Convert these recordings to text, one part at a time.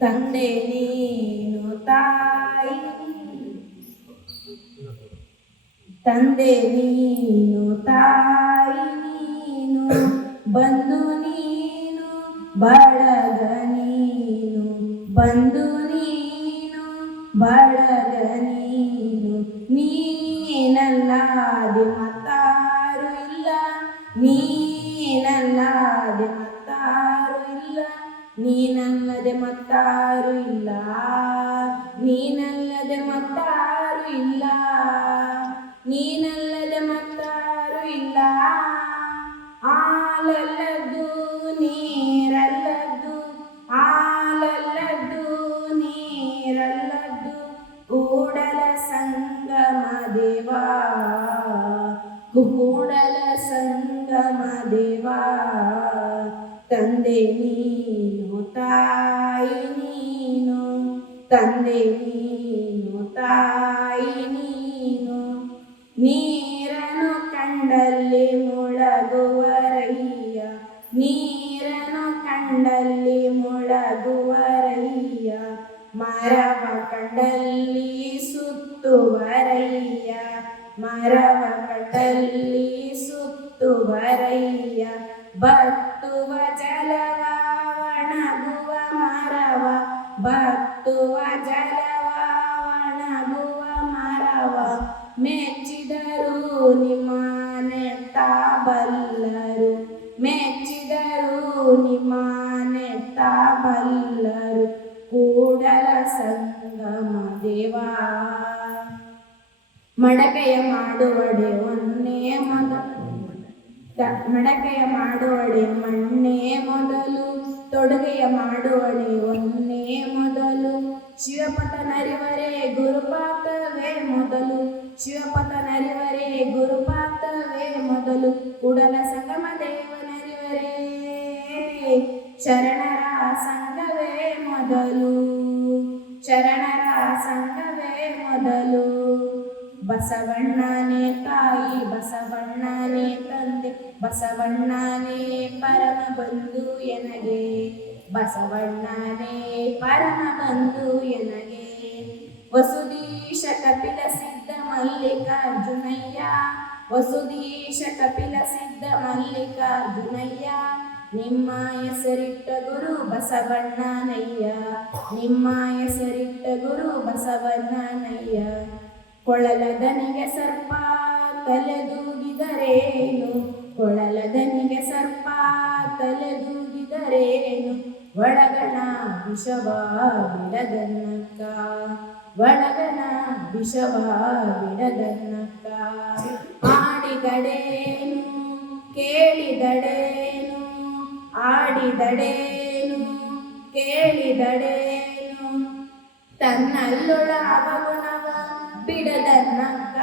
ತಂದೆ ನೀನು ತಾಯಿ. ತಂದೆ ನೀನು ತಾಯಿ ನೀನು, ಬಂದು ನೀನು, ಬಳಗ ನೀನು, ಬಂದು ನೀನು, ಬಳಗ ನೀನು. ನೀನಲ್ಲಾದೆ ಮತ್ತಾರು ಇಲ್ಲ ನೀನಲ್ಲಾದೆ ನೀನಲ್ಲದೆ ಮತ್ತಾರು ಇಲ್ಲ. ನೀನಲ್ಲದೆ ಮತ್ತಾರು ಇಲ್ಲ. ನೀನಲ್ಲದೆ ಮತ್ತಾರು ಇಲ್ಲ. ಹಾಲಲ್ಲದ್ದು ನೀರಲ್ಲದ್ದು. ಹಾಲಲ್ಲದ್ದು ನೀರಲ್ಲದ್ದು. ಕೂಡಲ ಸಂಗಮ ದೇವಾ. ಕೂಡಲ ಸಂಗಮ ದೇವಾ. ತಂದೆ ನೀನು, ತಾಯಿ ನೀನು. ತಂದೆ ನೀನು, ತಾಯಿ ನೀನು. ನೀರನು ಕಂಡಲ್ಲಿ ಮುಳಗುವರಯ್ಯ. ನೀರನು ಕಂಡಲ್ಲಿ ಮುಳಗುವರಯ್ಯ. ಮರವ ಕಂಡಲ್ಲಿ ಸುತ್ತುವರಯ್ಯ. ಮರವ ಕಂಡಲ್ಲಿ ಸುತ್ತುವರಯ್ಯ. ಬತ್ತುವ ಜಲವ ಒಣಗುವ ಮರವ, ಬತ್ತುವ ಜಲವ ಒಣಗುವ ಮರವ. ಮೆಚ್ಚಿದರು ನಿಮ್ಮನೆತ್ತ ಬಲ್ಲರು, ಮೆಚ್ಚಿದರು ನಿಮ್ಮನೆತ್ತ ಬಲ್ಲರು. ಕೂಡಲ ಸಂಗಮ ದೇವಾ. ಮಡಕೆಯ ಮಾಡುವಡೆ ಒನ್ನೇ ಮಗ. ಮಡಕೆಯ ಮಾಡುವಡೆ ಮಣ್ಣೇ ಮೊದಲು, ತೊಡುಗೆಯ ಮಾಡುವಡೆ ಒನ್ನೇ ಮೊದಲು. ಶಿವಪಥ ನರಿವರೇ ಗುರುಪಾತವೇ ಮೊದಲು. ಶಿವಪಥ ನರಿವರೇ ಗುರುಪಾತವೇ ಮೊದಲು. ಕುಡಲ ಸಂಗಮ ದೇವನರಿವರೇ ಶರಣರ ಸಂಘವೇ ಮೊದಲು. ಶರಣರ ಸಂಘವೇ ಮೊದಲು. ಬಸವಣ್ಣನೇ ತಾಯಿ ಬಸವಣ್ಣನೇ ತಂದೆ ಬಸವಣ್ಣನೇ ಪರಮ ಬಂಧು ಎನಗೆ. ಬಸವಣ್ಣನೇ ಪರಮ ಬಂಧು ಎನಗೆ. ವಸುದೀಶ ಕಪಿಲ ಸಿದ್ಧ ಮಲ್ಲಿಕಾರ್ಜುನಯ್ಯ. ವಸುದೀಶ ಕಪಿಲ ಸಿದ್ಧ ಮಲ್ಲಿಕಾರ್ಜುನಯ್ಯ. ನಿಮ್ಮ ಹೆಸರಿಟ್ಟ ಗುರು ಬಸವಣ್ಣನಯ್ಯ. ನಿಮ್ಮ ಹೆಸರಿಟ್ಟ ಗುರು ಬಸವಣ್ಣನಯ್ಯ. ಕೊಳಲದನಿಗೆ ಸರ್ಪ ತಲೆದೂಗಿದರೇನು? ಕೊಳಲದನಿಗೆ ಸರ್ಪ ತಲೆದೂಗಿದರೇನು ಒಳಗಣ ವಿಷವ ಬಿಡದನ್ನಕ್ಕ ಒಳಗಣ ವಿಷವ ಬಿಡದನ್ನಕ್ಕ ಆಡಿದಡೇನು ಕೇಳಿದಡೇನು? ಆಡಿದಡೇನು? ಕೇಳಿದಡೇನು? ತನ್ನಲ್ಲೊಳ ಅವಗುಣವ ಬಿಡದನ್ನಕ್ಕ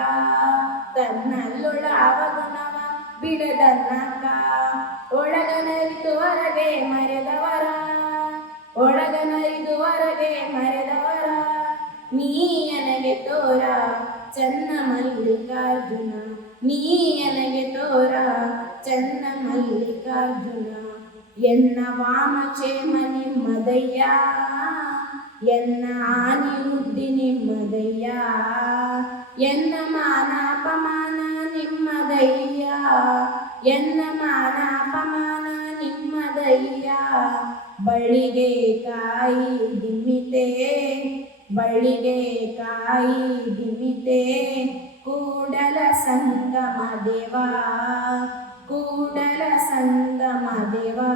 ತನ್ನಲ್ಲೊಳ ಅವಗುಣವ ಬಿಡದನ್ನಕ್ಕ ಒಳಗನರಿದು ಹೊರಗೆ ಮರೆದವರ ಒಳಗನರಿದು ಹೊರಗೆ ಮರೆದವರ ನೀ ನನಗೆ ತೋರ ಚನ್ನ ಮಲ್ಲಿಕಾರ್ಜುನ ನೀ ನನಗೆ ತೋರ ಚನ್ನ ಮಲ್ಲಿಕಾರ್ಜುನ ಎನ್ನ ವಾಮಕ್ಷೇಮ ನಿಮ್ಮದಯ್ಯ ಎನ್ನ ಆನಿ ಬುದ್ಧಿ ನಿಮ್ಮದಯ್ಯ ಎನ್ನ ಮಾನ ಅಪಮಾನ ನಿಮ್ಮದಯ್ಯ ಎನ್ನ ಮಾನ ಅಪಮಾನ ನಿಮ್ಮದಯ್ಯ ಬಳ್ಳಿಗೆ ಕಾಯಿ ದಿಮ್ಮಿತೆ ಬಳ್ಳಿಗೆ ಕಾಯಿ ದಿಮ್ಮಿತೆ. ಕೂಡಲ ಸಂಗಮ ದೇವಾ, ಕೂಡಲ ಸಂಗಮ ದೇವಾ.